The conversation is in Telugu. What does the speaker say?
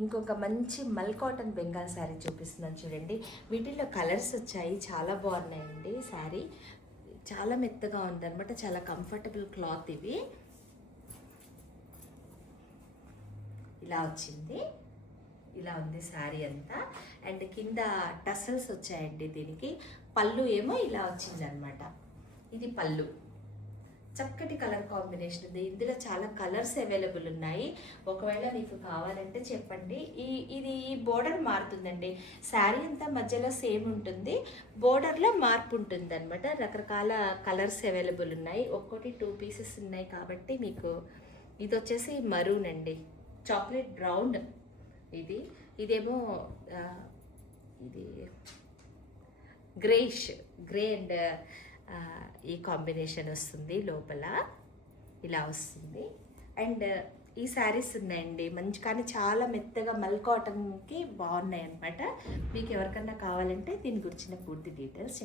ఇంకొక మంచి మల్ కాటన్ బెంగాల్ శారీ చూపిస్తున్నాను చూడండి. వీటిల్లో కలర్స్ వచ్చాయి, చాలా బాగున్నాయండి. శారీ చాలా మెత్తగా ఉందన్నమాట, చాలా కంఫర్టబుల్ క్లాత్. ఇవి ఇలా వచ్చింది, ఇలా ఉంది శారీ అంతా. అండ్ కింద టసల్స్ వచ్చాయండి దీనికి. పళ్ళు ఏమో ఇలా వచ్చిందనమాట. ఇది పళ్ళు, చక్కటి కలర్ కాంబినేషన్ ఉంది. ఇందులో చాలా కలర్స్ అవైలబుల్ ఉన్నాయి. ఒకవేళ మీకు కావాలంటే చెప్పండి. ఇది బోర్డర్ మారుతుందండి. శారీ అంతా మధ్యలో సేమ్ ఉంటుంది, బోర్డర్లో మార్పు ఉంటుంది అనమాట. రకరకాల కలర్స్ అవైలబుల్ ఉన్నాయి. ఒక్కోటి 2 పీసెస్ ఉన్నాయి కాబట్టి మీకు. ఇది వచ్చేసి మరూన్ అండి, చాక్లెట్ బ్రౌన్. ఇదేమో ఇది గ్రేష్, గ్రే అండ్ ఈ కాంబినేషన్ వస్తుంది. లోపల ఇలా వస్తుంది. అండ్ ఈ శారీస్ ఉన్నాయండి మంచి, కానీ చాలా మెత్తగా మల్ కాటన్కి బాగున్నాయి అనమాట. మీకు ఎవరికన్నా కావాలంటే దీని గురించిన పూర్తి డీటెయిల్స్